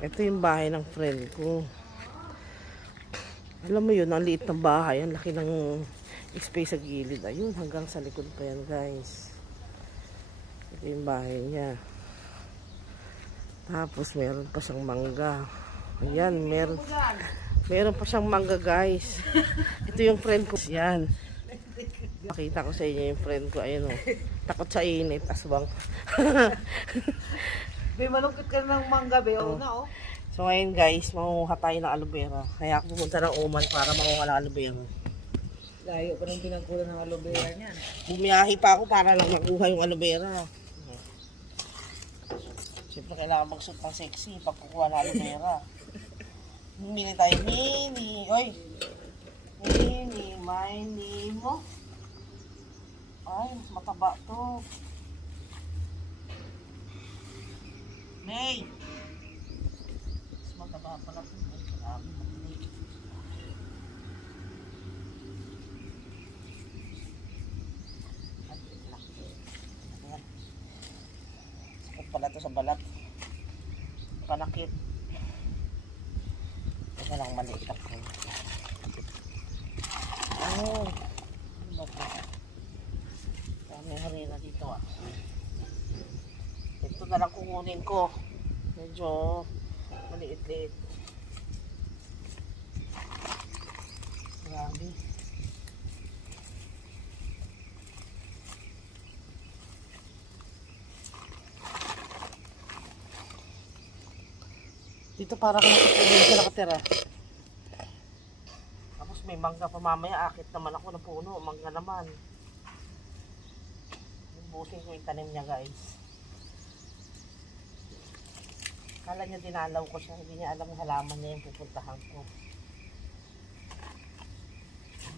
Ito yung bahay ng friend ko. Alam mo yun, ang liit ng bahay. Ang laki ng space sa gilid. Ayun, hanggang sa likod pa yan, guys. Ito yung bahay niya. Tapos, meron pa siyang mangga. Ayan, meron pa siyang mangga, guys. Ito yung friend ko. Yan. Makita ko sa inyo yung friend ko. Ayun, oh. Takot sa init. Aswang. Be, malungkot ka ng mangga, be. Oo na, oh. So ngayon guys, mangunguha tayo ng aloe vera. Kaya ako pumunta ng Oman para mangunguha ng aloe vera. Layo pa ng pinagkulan ng aloe vera niyan. Bumiyahe pa ako para lang makuha yung aloe vera. Siyempre kailangan magsuot ng sexy pag kukuha ng aloe vera. Bumili tayo mini. Oy! Mini, mini mo. Ay, mataba to. May! Mataba pala ito. Grabe, matinig. Ayan. Sakit pala ito sa balat. Panakit. Ito lang maliit ako. Oh. Ano ba ito? Dami harina dito ah. Ito na lang kukunin ko. Medyo maliit-liit. Grabe. Dito parang dito nakatira. Tapos may mangga pa mamaya. Akit naman ako ng puno. Mangga naman. Busin ko yung tanim niya, guys. Kala niya dinalaw ko siya. Hindi niya alam yung halaman niya yung pupuntahan ko.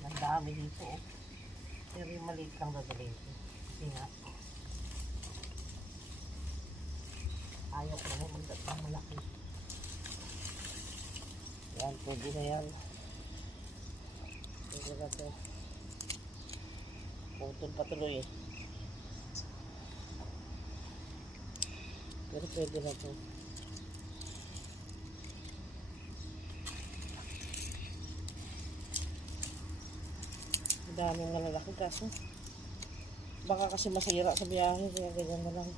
Ang dami dito, oh. Pero yung maliit lang gagawin ko. Kasi nga, ayaw ko naman magdatang malaki. Yan, pwede na yan. Pwede na ito. Putol patuloy eh. Pero pwede na ito. Daming malalaki kaso baka kasi masira sa biyahe kaya ganyan na lang.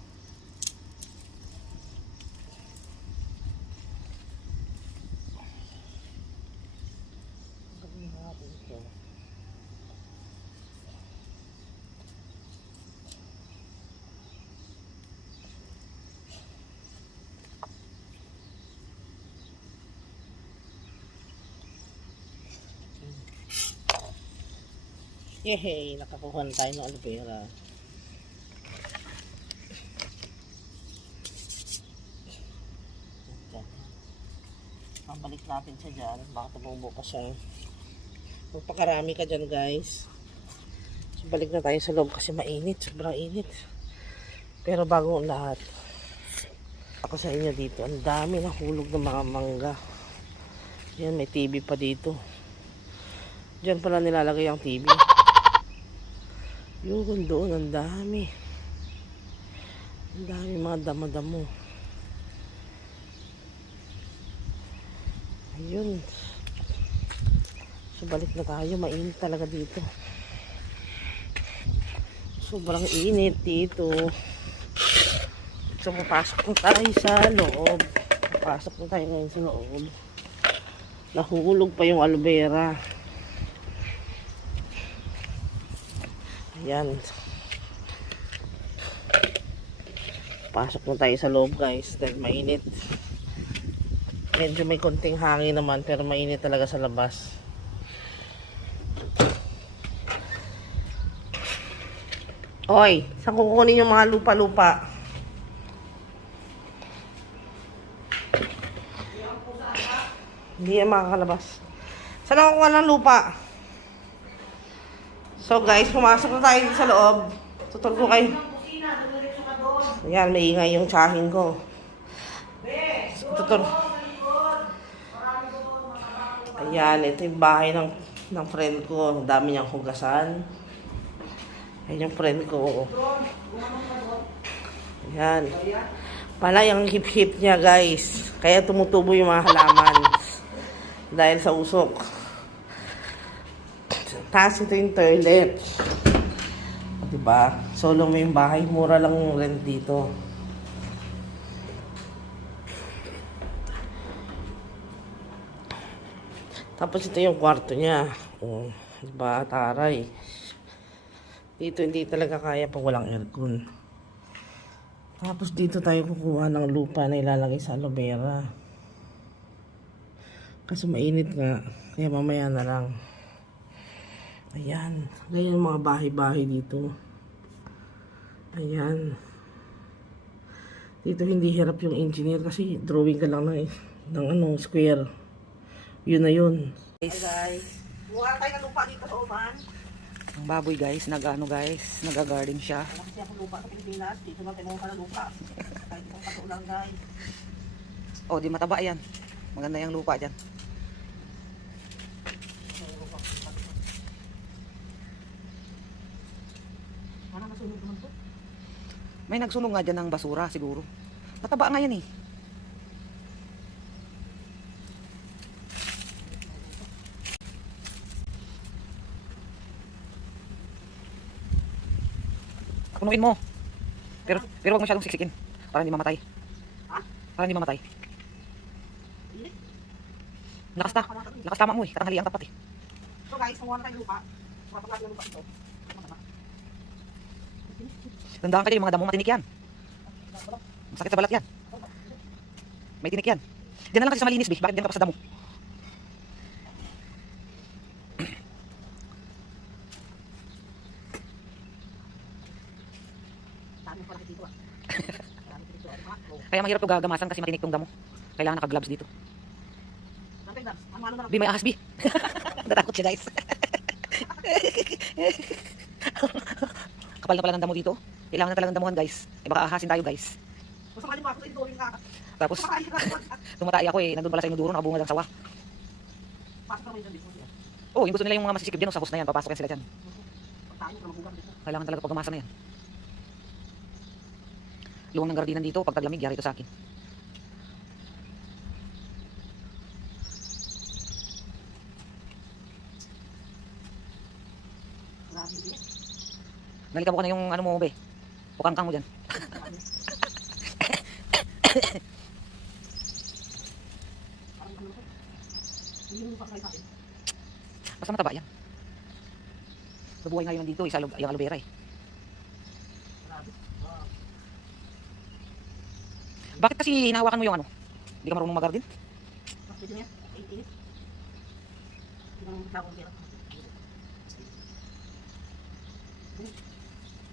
Gawin natin ito. Yehey! Nakakuha na tayo ng aloe vera. Pabalik natin siya dyan. Baka tumubo pa siya. Magpakarami ka dyan, guys. So, balik na tayo sa loob kasi mainit. Sobrang init. Pero bago ang lahat, ako sa inyo dito, ang dami na hulog ng mga mangga. Yan, may TV pa dito. Diyan pala nilalagay ang TV. Yun doon, ang dami. Ang dami mga damo-damo. Ayun. So balik na tayo, mainit talaga dito. Sobrang init dito. So papasok na tayo sa loob. Papasok na tayo ngayon sa loob. Nahulog pa yung aloe vera. Ayan. Pasok na tayo sa loob, guys. Dahil mainit. Medyo may konting hangin naman pero mainit talaga sa labas. Oy, saan kukunin yung mga lupa-lupa? Hindi yan makakalabas. Saan ako kukuha ng lupa? So guys, pumasok na tayo sa loob. Tutol ko kayo. Ayan, may ingay yung tsahin ko. Tutol. Ayan, ito yung bahay ng friend ko. Ang dami niyang hugasan. Ayan yung friend ko. Ayan. Palay ang hip-hip niya guys. Kaya tumutubo yung mga halaman. Dahil sa usok. Tapos ito yung toilet. Diba? Solo mo yung bahay. Mura lang yung rent dito. Tapos ito yung kwarto niya. Oh, diba? Taray. Dito hindi talaga kaya pag walang aircon. Tapos dito tayo kukuha ng lupa na ilalagay sa aloe vera. Kasi mainit nga. Kaya mamaya na lang. Ayan. Ganyan mga bahay-bahay dito. Ayan. Dito hindi hirap yung engineer kasi drawing ka lang ng square. Yun na yun. Hey guys. Buha tayo ng lupa dito sa Oman. Ang baboy guys, nag-garden siya. Kasi ako lupa sa Pilipinas. Dito na tinong ka na lupa. Kahit kung pato lang guys. Oh, di mataba yan. Maganda yung lupa dyan. Ano nasunog naman po? May nagsunog nga dyan ng basura siguro. Mataba nga yan eh. Punuin mo. Pero wag masyadong siksikin. Para hindi mamatay. Ha? Para hindi mamatay. Hindi. Lakas tama mo eh. Katanghali ang tapat eh. So guys, kung wala tayong lupa, matapag yung lupa ito. Tandaan kayo yung mga damo matinik yan. Masakit sa balat yan. May tinik yan. Diyan na lang kasi sa malinis, Bi. Bakit diyan ka pa sa damo? Kaya mahirap ito gagamasan kasi matinik tong damo. Kailangan naka-gloves dito. Bi, may ahas, Bi. Natakot siya, guys. Kapal na pala ng damo dito. Kailangan na talagang damuhan, guys. Eh baka ahasin tayo, guys. Tapos, tumatay ako eh. Nandun pala sa inyo duro, nakabunga ng sawa. Oh, yung gusto nila yung mga masisikip dyan, sa hose na yan. Papasok yan sila dyan. Kailangan talaga paggamasa na yan. Luwang ng gardinan dito, pag taglamig, yari ito sa akin. Nalika mo ka na yung ano mo, be. Pukangkang mo dyan. Basta mataba yan. Nabuhay nga yun dito, isa yung aloe vera eh. Bakit kasi hinahawakan mo yung ano? Hindi ka marunong mag-garden?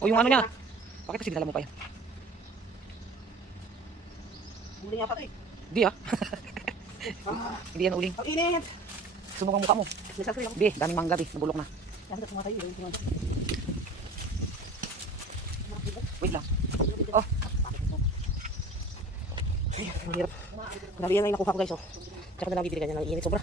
O yung ano niya? Bakit kasi dinala mo pa yan? Hindi nga pati. Hindi ah. Hindi yan uling. Ang init! Sunog ang mukha mo. Be, daming mangga be. Nabulok na. Wait lang. Oh. Ay, ang hirap. Grabe yan na yung nakuha ko guys. Oh. Tsaka na lang bibili ka niya ng init. Sobra.